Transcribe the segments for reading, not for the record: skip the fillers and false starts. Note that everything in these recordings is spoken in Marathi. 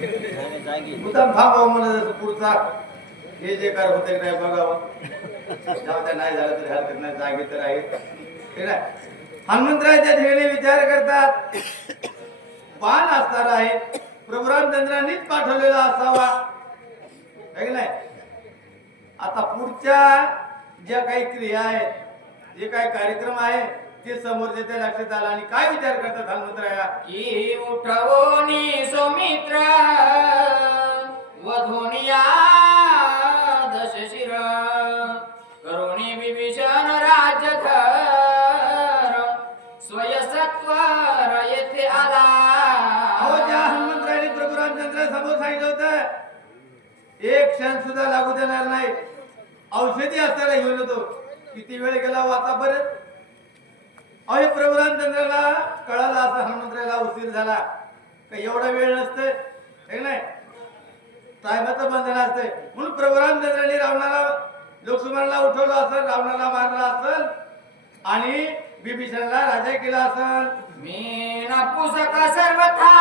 मुद्दाम थांबावं म्हणलं जसं पुढचा हे जे काय होते नाही बघावं. जाऊ द्या, नाही झालं तरी हरकत नाही, जागे तर आहे हे नाही. हनुमंतरायाच्या ठिकाणी विचार करतात, बाण असणार आहे प्रभू रामचंद्रांनीच पाठवलेला असावा है की नाही. आता पुढच्या ज्या काही क्रिया आहेत, जे काही कार्यक्रम आहे ते समोरचे त्या लक्षात आला आणि काय विचार करतात हनुमंतराया की उठवोनी सौमित्र वधोनिया दशशिर करुणी विभीषण राज्यधर स्वयसत्वर येथे आला. अहो, ज्या हनुमंतरायाने प्रभू रामचंद्र समोर सांगितलं होतं एक क्षण सुद्धा लागू देणार नाही, औषधी असताना घेऊन येतो. किती वेळ गेला वातापर्यंत. अहो, प्रभू रामचंद्राला कळालं असं हनुमंतरायाला उशीर झाला का एवढा वेळ नसतंय हे नाही, टायमाचं बंधन असतंय. म्हणून प्रभू रामचंद्राने रावणाला लक्ष्मणाला उठवलं असेल, रावणाला मारलं असेल आणि विभीषणला राजा केला असेल. मी नपुसक सर्वथा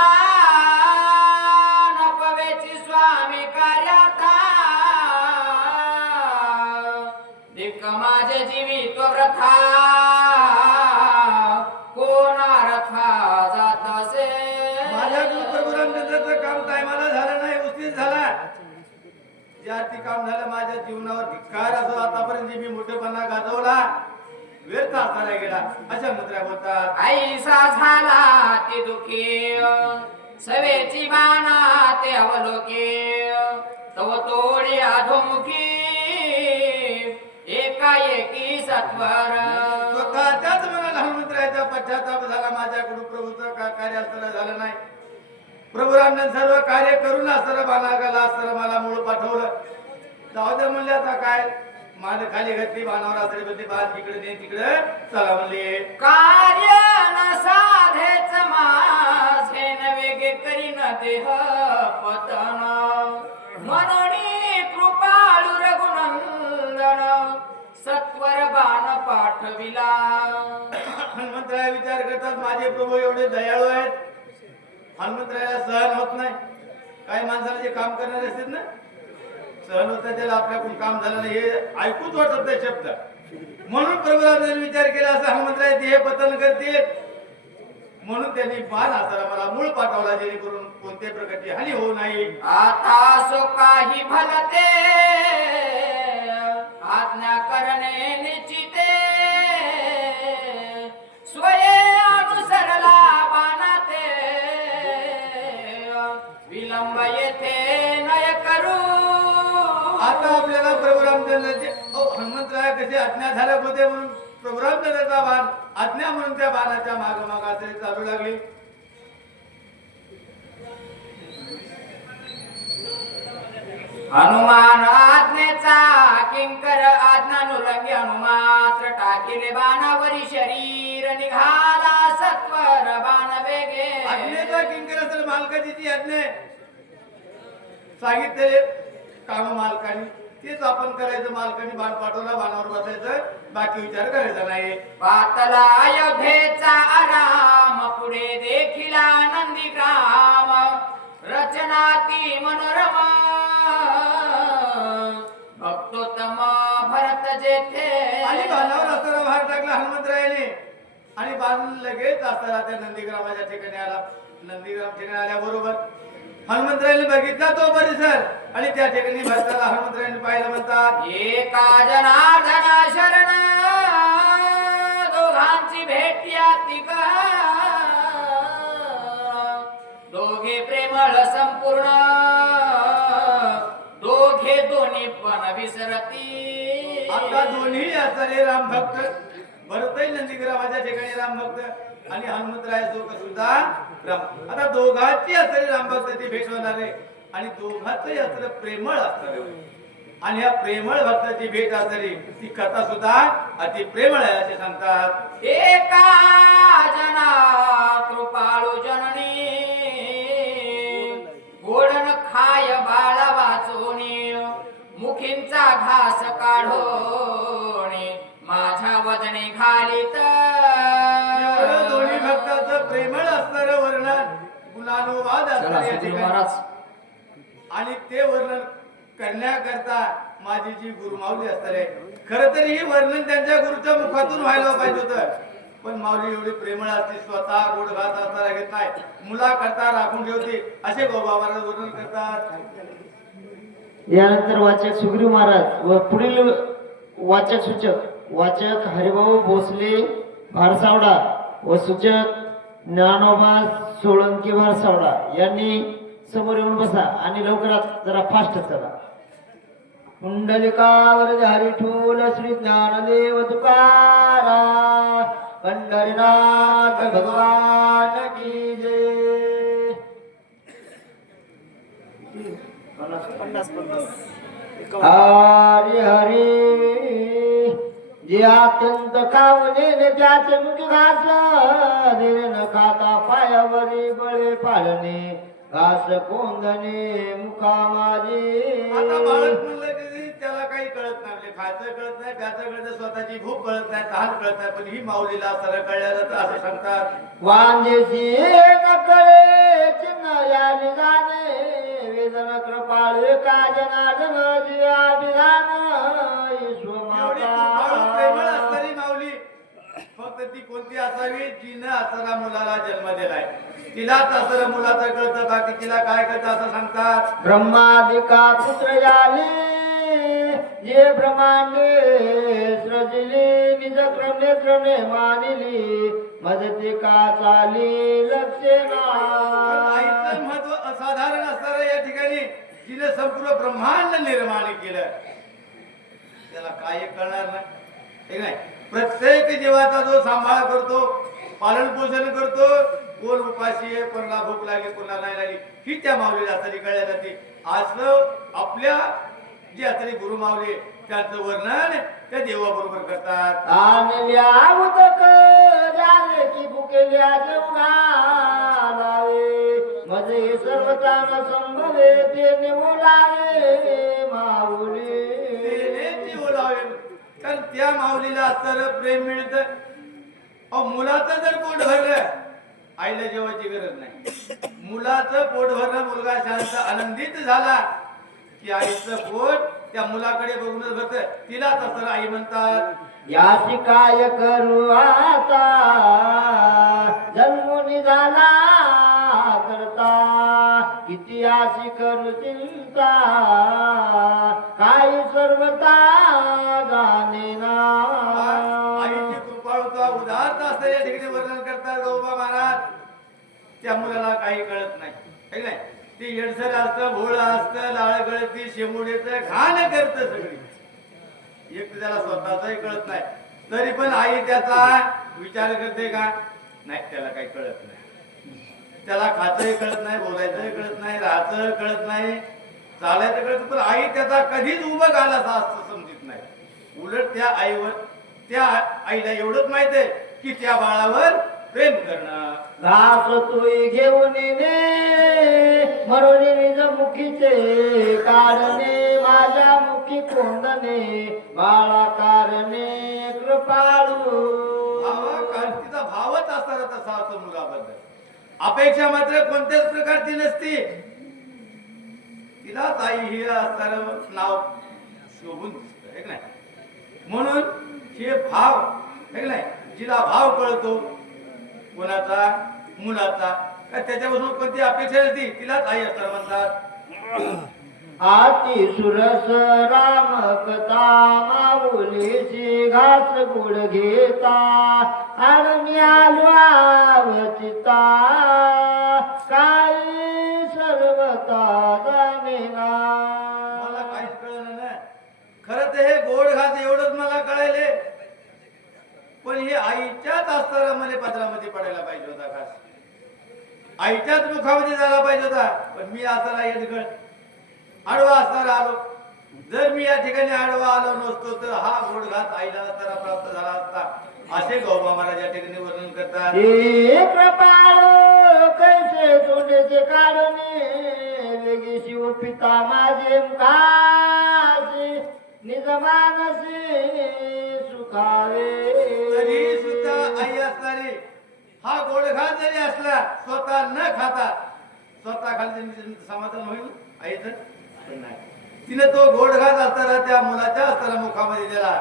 नपवेची स्वामी कार्याता दिक्क माझे जीवित्व व्रथा कोणारथा जात असे. माझ्याकडून प्रभू रामचंद्राचं काम टायमाला झालं नाही, उशीर झाला. जे आरती काम झालं माझ्या जीवनावर धिक्कार असो. आतापर्यंत मी मोठेपणा गाजवला व्यर्थ असताना गेला अशा मुद्रा बोलतात. ऐसा झाला ते दुःखी सवेची बाणा ते अवलोके तव तोडी अधोमुखी एकाएकी सत्वर. स्वतःच्याच मनाला हनुमंतरायाचा पश्चाताप झाला, माझ्याकडून प्रभूचं कार्य असताना झालं नाही. प्रभू रामने सर्व कार्य करून असताना बाणा गाला असताना मला मूळ पाठवलं. जाऊ दे म्हणले, आता काय मान खाली घातली, बाणावर असली बदली बाण तिकडे दे तिकडे चला म्हणले. कार्य न साधेच माझे नवेगे करीन देह पतन मनोनी कृपाळू रघुनंदन सत्वर बाण पाठविला. हनुमंतराया विचार करतात, माझे प्रभू एवढे दयाळू आहेत, हनुमंतरायाला सहन होत नाही. काही माणसाला जे काम करणारे असतात ना, सहन होत त्याला आपल्याकडून काम झालं नाही हे ऐकूच वाटत नाही शब्द. म्हणून प्रभू रामचंद्राने विचार केला असं हनुमंतराय देह पतन करतील, म्हणून त्यांनी बाण असताना मला मूळ पाठवला, जेणेकरून कोणत्याही प्रकारची हानी होऊ नये. आता सो काही भलते आज्ञा करणे निश्चिते स्वये अनुसरला बाणाते विलंब येथे नय करू. आता आपल्याला प्रभू रामचंद्राचे हनुमंतराय कसे आज्ञा झाले होते म्हणून प्रभू रामचंद्राचा बाण आज्ञा म्हणून त्या बाणाच्या मागोमाग असे चालू लागले. हनुमान आज्ञेचा किंकर आज्ञानुलंघी हनुमात्र टाकिले बाणावरी शरीर निघाला सत्वर बाण वेगे. आज्ञेचा किंकर असेल मालकाची ती आज्ञा सांगितलेले काम मालकाने तेच आपण करायचं. मालकाने बाण पाठवला, बाणावर बसायचं, बाकी विचार करायचा नाही. पातला अयोध्येचा आराम पुढे देखिला नंदीग्राम रचना ती मनोरम भक्तोत्तम भरत जेथे. आणि बाणावर असताना भार टाकला हनुमंतरायाने आणि बाण लगेच असताना त्या नंदीग्रामाच्या ठिकाणी आला. नंदीग्राम ठिकाणी आल्याबरोबर हनुमंतरायाने बघितला तो परिसर आणि त्या ठिकाणी भरताला हनुमंतरायाने पाहिलं. म्हणतात, एका जनार्दना शरण दोघांची भेट यातिक दोघे प्रेमळ संपूर्ण दोघे दोन्ही पण विसरती. आता दोन्ही असणारे राम भक्त, भरतही नंदीग्रामाच्या ठिकाणी राम भक्त आणि हनुमंतराय सुद्धा राम. आता दोघांची असणारी राम भक्ताची भेट होणार आहे आणि दोघांचंही असणारं प्रेमळ असणार आहे. आणि या प्रेमळ भक्ताची भेट असणारी ती कथा सुद्धा अति प्रेमळ आहे असे सांगतात. एका जना कृपाळू जननी गोडन खाय बाळा वाचोनी मुखींचा घास काढोनी माझ्या वदने घालीत. दोन्ही भक्ताचं प्रेमळ असणारं वर्णन गुणानुवाद असणार या ठिकाणी आणि ते वर्णन करण्याकरता माझी जी गुरुमाऊली असತಾರೆ खरं तर ही वर्णन त्यांच्या गुरुच्या मुखातून व्हायला पाहिजे होतं. पण माऊली एवढी प्रेमळ असते, स्वतः गोड घात असताना घेत नाही, मुलाकरता राखून ठेवते, असे गोबा महाराज वर्णन करतात. यानंतर वाचक सुग्रीव महाराज व पुढील वाचक सूचक वाचक हरिभाऊ भोसले भारसावडा व सूचक ज्ञानोबा सोळंकी भारसावडा यांनी समोर येऊन बसा आणि लवकरात जरा फास्ट चला. कुंडलिकावर हरी ठोल श्री ज्ञानदेव तुकाराम पंढरीनाथ भगवान की जय. 50 हरी हरी जे अत्यंत कावणे त्याचे मुख घास धीर न खाता पायावरी बळे पाळणे घास कोंदणे मुखा आता माझे. बाळक म्हणलं की त्याला काही कळत नाही, म्हणजे खायचं कळत नाही, प्यायचं कळत नाही, स्वतःची भूक कळत नाही, तहान कळत नाही. पण ही माऊलीला सरळ कळलेलं तर असं सांगतात. वांजेसी न कळे चिन्ह याने जाणे वेदन कृपाळे का जनार्दन जिया विधान एवढी कृपाळू प्रेमळ असणारी माऊली फक्त ती कोणती असावी, जिनं असणारा मुलाला जन्म दिलाय, तिलाच असणाऱ्या मुलाचं कळतं, बाकी तिला काय कळतं असं सांगतात. ब्रह्मादिका पुत्र याले जे ब्रह्मांडे सृजले निज क्रमे मानिली मदती का चाली लक्षे पण आईचं महत्व असाधारण असणारं या ठिकाणी जिने संपूर्ण ब्रह्मांड निर्माण केलं, त्याला काय कळणार नाही, ठीक नाही. प्रत्येक जीवाचा जो सांभाळ करतो, पालन पोषण करतो, कोण उपाशी आहे, कोणाला भूक लागली, कोणाला नाही लागली, ही त्या माऊलीला तरी कळल्या जाते. असं आपल्या जे तरी गुरु माऊली त्यांचं वर्णन त्या देवाबरोबर करतात. आणल्या उदक झाले की भुकेल्या जेवणालावे मजे सर्व ताण संभवे ते मुलावे माऊली. तेने जीव लावे, कारण त्या माऊलीला तर प्रेम मिळतं. मुलाचं जर पोट भरलं, आईला जेवायची गरज नाही. मुलाचं पोट भरलं, मुलगा शांत आनंदित झाला की आईचं पोट त्या मुलाकडे बघूनच भरतं, तिलाच असं आई म्हणतात. याची काय करू आता जन्मुनी झाला करता किती याची करू चिंता काही सर्वता जाणे ना. आईची कृपाळुता उदारता असं या ठिकाणी वर्णन करतात गोबा महाराज. त्या मुलाला काही कळत नाही, है नाही, ती येडसर असतं, भोळ असतं, लाळ गळती, शेमुडेचं घाण करतं सगळी, एक तर त्याला स्वतःचंही कळत नाही. तरी पण आई त्याचा विचार करते का नाही, त्याला काही कळत नाही. त्याला खातंही कळत नाही, बोलायचंही कळत नाही, राहायचं कळत नाही, चालायचं कळत, पण आई त्याचा कधीच उभं घाला असं समजत नाही. उलट त्या आईवर, त्या आईला एवढंच माहित आहे की त्या बाळावर प्रेम करणं. घास तुई घेऊन ने म्हणून निज मुखीचे काढणे माझ्या मुखी कोंदणे बाळा कारणे कृपाळू. तिचा भावच असणार तसा असतो मुलाबद्दल. अपेक्षा मात्र कोणत्याच प्रकारची नसती. तिला ताई हे असणार नाव शोभून दिसतं, हे नाही. म्हणून हे भाव, हे नाही, जिला भाव कळतो कोणाचा, मुलाचा, त्याच्यापासून कोणती अपेक्षा नसती, तिलाच आई असणार म्हणतात. आती सुरस राम कथा माऊलीची घास गुड घेता आणि आलो आवचिता काही सर्वता जाणेना. मला काहीच कळलं नाही. खरं तर हे गोड घास एवढंच मला कळायले, पण हे आईच्याच अस्तारामध्ये पदरामध्ये पडायला पाहिजे होता घास, आईच्याच मुखामध्ये झाला पाहिजे होता. पण मी असाला येडगळ आडवा असताना आलो. जर मी या ठिकाणी आडवा आलो नसतो तर हा गोड घास आईला असताना प्राप्त झाला असता, असे गौबा महाराज या ठिकाणी वर्णन करतात. हे कृपाळू कैसे तोंडेचे काढणे वेगी शिव पिता माझे मुखासी निज मानसी सुखावे. तरी सुद्धा आई असणारी हा गोड घास जरी असला, स्वतः न खाता स्वतः खाली समाधान होईल आईचं पण नाही. तिने तो गोड घात असताना त्या मुलाच्या असताना मुखामध्ये दिला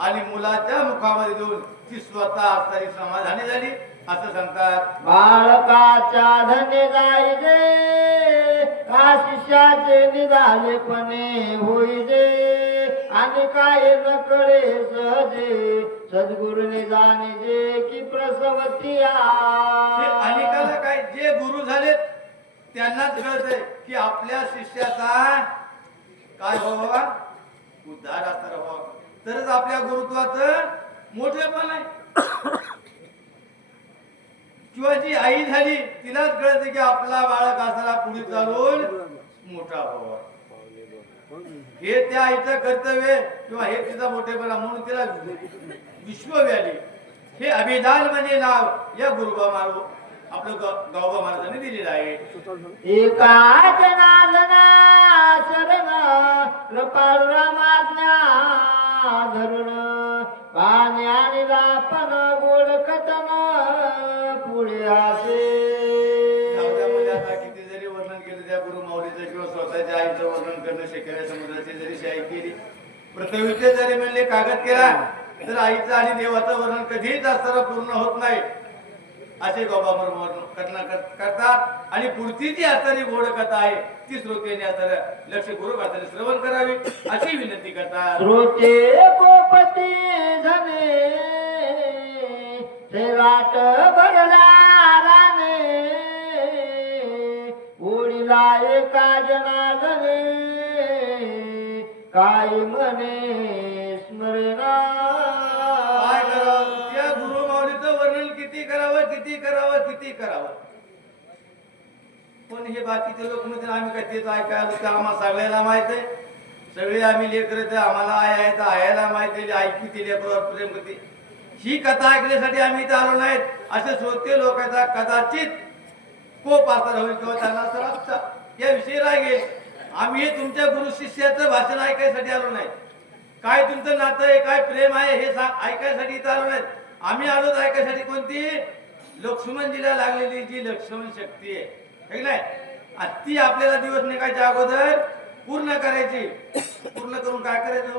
आणि मुलाच्या मुखामध्ये देऊन ती स्वतः असताना समाधानी झाली असं सांगतात. बाळकाच्या धने जाई जे का शिष्याचे निघालेपणे होई जे आणि काय न कळे सहजे सद्गुरुने जाणे जे की प्रसवती हे अनेकाला काय जे गुरु झालेत त्यांनाच कळतंय की आपल्या शिष्याचा काय व्हावा उद्धार असणार व्हावा तरच आपल्या गुरुत्वाचं मोठेपण आहे. किंवा जी आई झाली तिलाच कळते की आपला बाळक असाला पुढे चालून मोठा व्हावा. हे त्या आईचं कर्तव्य किंवा हे तिचा मोठेपणा म्हणून तिला विश्वव्याली हे अभिधान म्हणजे नाव या गुरुबा मारू आपलं गावबा महाराजांनी दिलेलं आहे. एका जनार्दना शरणा कृपाळू रामाज्ञा धरुण पाण्याने लापन गोड कथन पुढे असे. गावच्यामध्ये आता किती जरी वर्णन केलं त्या गुरु माऊलीचं किंवा स्वतःच्या आईचं वर्णन करणं शक्य नाही. समुद्राची जरी शाही केली पृथ्वीचे जरी म्हणले कागद केला तर आईचं आणि देवाचं वर्णन कधीच असताना पूर्ण होत नाही असे गोबामर वर्णन करतात. आणि पुढची जी असणारी गोड कथा आहे ती श्रोत्यांनी असणाऱ्या लक्ष गुरु खात्याने श्रवण करावी अशी विनंती करतात. श्रोते गोपती झने ते राट भरला राने ओढीला एका जनार्दने काय म्हणे स्मरणा. काय करावं त्या गुरु माऊलीचं वर्णन किती करावं किती करावं किती करावं. पण हे बाकीचे लोक म्हणजे आम्ही काय तेच ऐकायला ते आम्हाला सगळ्याला माहित आहे. सगळे आम्ही लेकर आम्हाला आय आहे तर आयाला माहिती आहे ऐकू ती लेकरावर प्रेम करते. ही कथा ऐकण्यासाठी आम्ही इथे आलो नाहीत असे श्रोते लोकांचा कदाचित कोप आसर होईल किंवा त्यांना सर याविषयी रागेल. आम्ही तुमच्या गुरु शिष्याचं भाषण ऐकायसाठी आलो नाही. काय तुमचं नातं आहे काय प्रेम आहे हे ऐकायसाठी इथं आलो नाहीत. आम्ही आलो ऐकायसाठी कोणती लक्ष्मणजीला लागलेली जी लक्ष्मण शक्ती आहे नाही ती आपल्याला दिवस निघायच्या अगोदर पूर्ण करायची. पूर्ण करून काय करायचं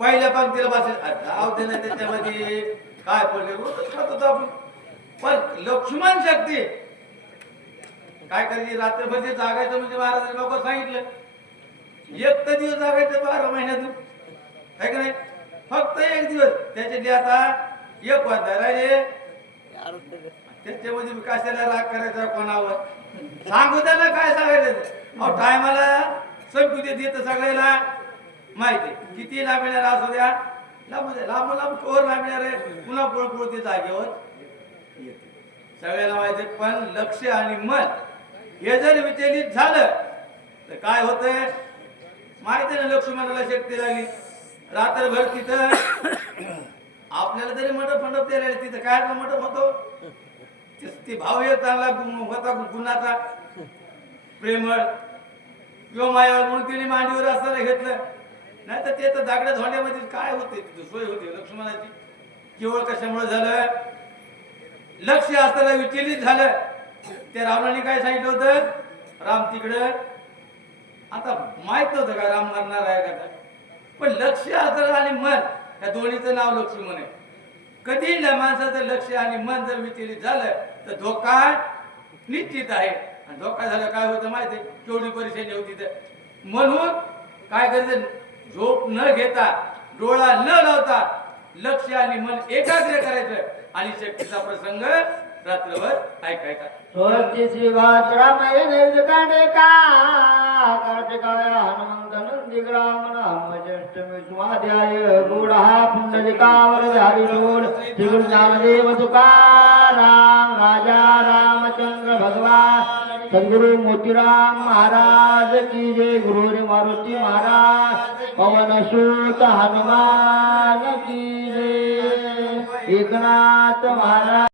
पहिल्या पंक्तीला बसायचं ना त्याच्यामध्ये काय पडले रोजच खात होतो आपण. पण लक्ष्मण शक्ती काय करायची रात्रभर ते जागायचं म्हणजे महाराजांनी लोक सांगितलं एक तर दिवस जागायचं 12 महिन्यातून आहे का नाही. फक्त एक दिवस त्याच्यातले आता एक वाजता राहिले त्याच्यामध्ये कशाला राग करायचा कोणावर सांगू त्याला काय सांगायचं. टायमाला संपू देत सगळ्याला माहिती किती लांबणार असू द्या लांब लांब लांब कोर लांबणार आहे पुन्हा पळपळ ते जागेवर येते सगळ्याला माहिती. पण लक्ष आणि मन हे जर विचलित झालं तर काय होतंय माहिती ना. लक्ष्मणाला शक्ती लागली रात्रभर तिथं आपल्याला जरी मंडप मंडप द्यायला तिथं काय मंडप होतो ती भाव चांगला होता गुणाचा प्रेमळ किंवा मायावर म्हणून तिने मांडीवर असताना घेतलं नाही तर ते तर दागड्या झोंड्यामध्ये काय होते तिथं सोय होती लक्ष्मणाची. केवळ कशामुळे झालं लक्ष असताना विचलित झालं. त्या रावणाने काय सांगितलं होतं राम तिकडं आता माहित नव्हतं का राम मरणार आहे का. पण लक्ष असताना आणि मन या दोन्हीचं नाव लक्ष्मण आहे. कधी माणसाचं लक्ष आणि मन जर विचलित झालं तर धोका निश्चित आहे. आणि धोका झाला काय होतं माहिती आहे केवढी परेशानी होती तर. म्हणून काय करायचं झोप न घेता डोळा न लावता लक्ष आणि मन एकाग्र करायचं आणि शक्तीचा प्रसंग रात्रभर ऐकायचा. स्वस्ति श्रीवास रामायण कांडे का कार्तिकाय हनुमंत नंदीग्राम नाम ज्येष्ठमी स्वाध्याय गुढा पुंडलिकावर धारी जोड श्री गुरु ज्ञानदेव तुकाराम राजा रामचंद्र भगवान सद्गुरु मोतीराम महाराज की जय. गुरु मारुती महाराज पवन सूत हनुमान की जय. एकनाथ महाराज.